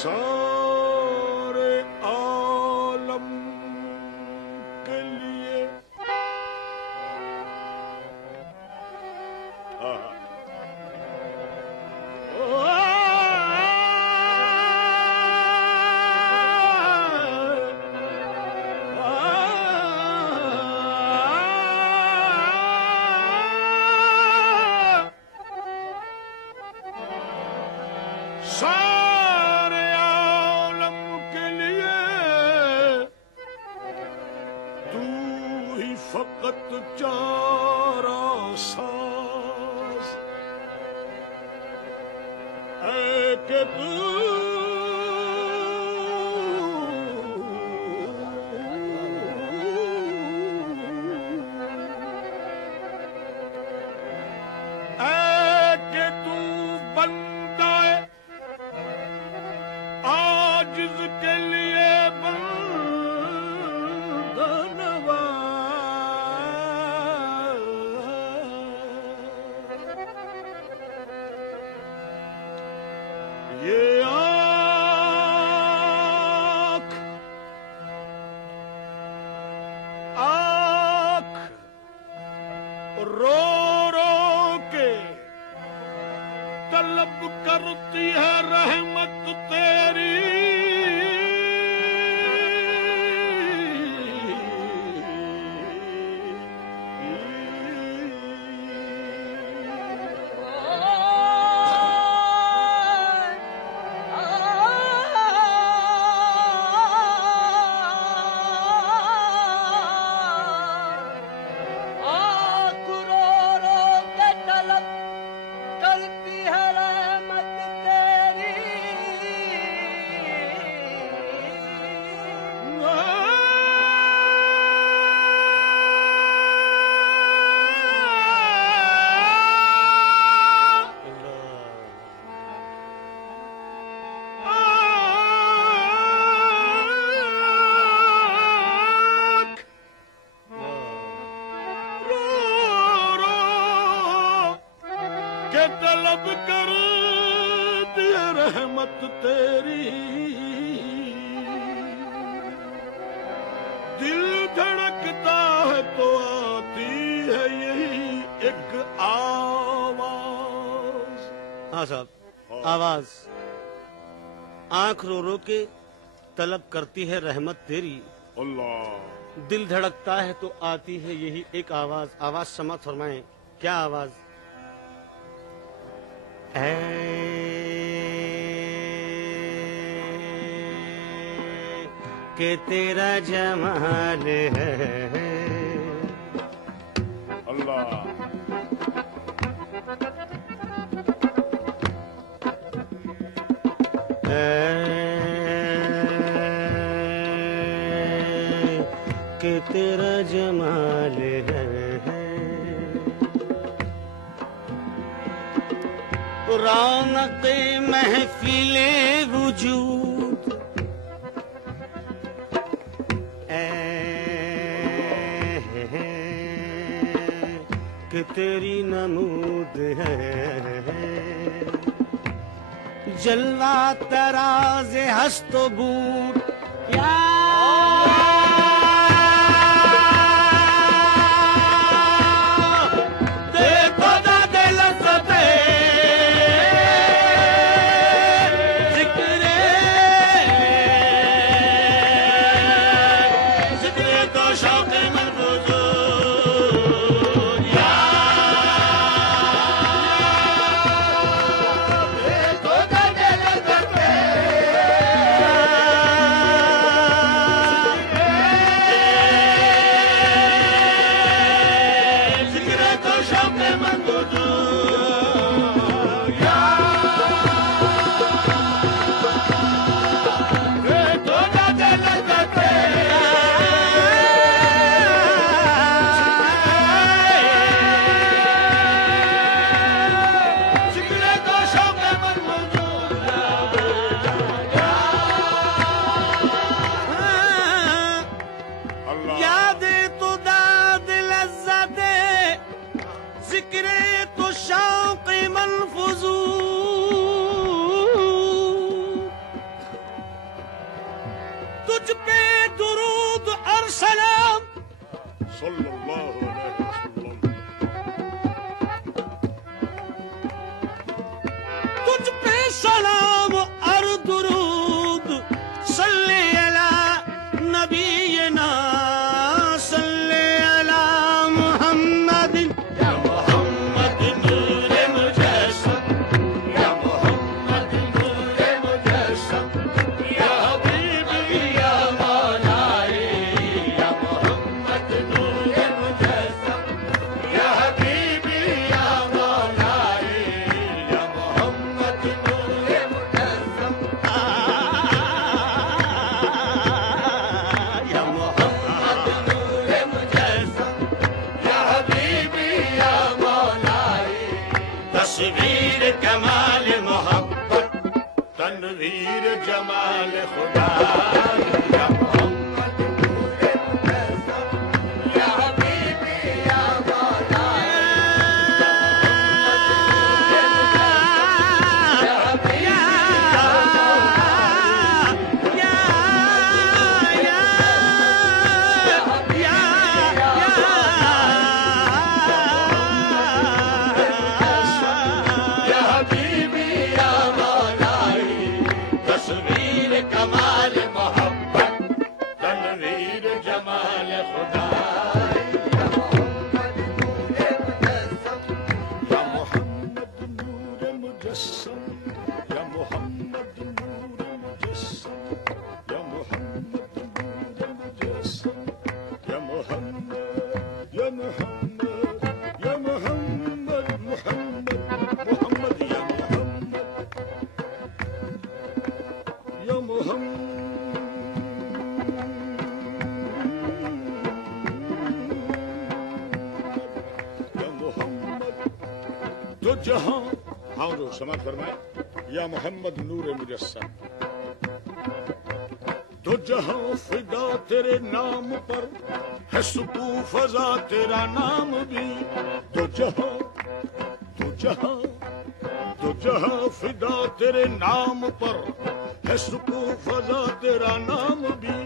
سارے عالم کے لیے فقط چارہ ساز اے کہ تو بندہ عاجز کے لیے یہ آنکھ رو رو کے طلب کرتی ہے رحمت تیری کہ طلب کرتی ہے رحمت تیری دل دھڑکتا ہے تو آتی ہے یہی ایک آواز۔ ہاں صاحب، آواز آنکھ رو رو کے طلب کرتی ہے رحمت تیری، اللہ دل دھڑکتا ہے تو آتی ہے یہی ایک آواز۔ آواز سماعت فرمائیں، کیا آواز؟ کہ تیرا جمال ہے اللہ تیرا جمال ہے رونق محفل وجود کہ تیری نمود ہے جلوہ تراز ہست و بود تجھ پہ درود اور سلام صلی اللہ علیہ وسلم تجھ پہ سلام اور درود صلی علی نبینا صلی علی محمد یا محمد نور مجسم یا محمد نور مجسم یا حبیبی یا مولائی یا محمد نور مجسم یا حبیبی یا مولائی یا محمد نور مجسم یا محمد نور مجسم یا حبیبی یا مولائی تصویر کمال محبت تنویر جمال خدا یا محمد نور مجسم یا حبیبی یا مولائی یا حبیبی یا حبیبی یا مولائی تصویر کمال محبت تنویر جمال خدا یا محمد نور مجسم یا محمد نور مجسم یا محمد نور مجسم یا محمد یا محمد یا محمد محمد محمد یا محمد یا محمد یا محمد تو جہاں ہاں جو سماعت فرمائے یا محمد نور مجسم تو جہاں فدا تیرے نام پر ہے سکو فضا تیرا نام بھی تو جہاں فدا تیرے نام پر ہے سکو فضا تیرا نام بھی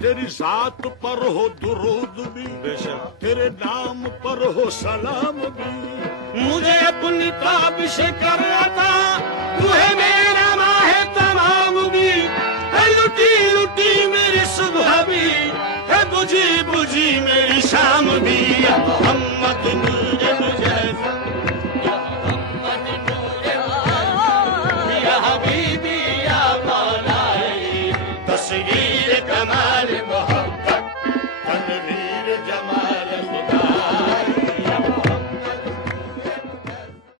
تیری ذات پر ہو درود بھی بے شک تیرے نام پر ہو سلام بھی مجھے اپنی تابش کر عطا تو ہے میرا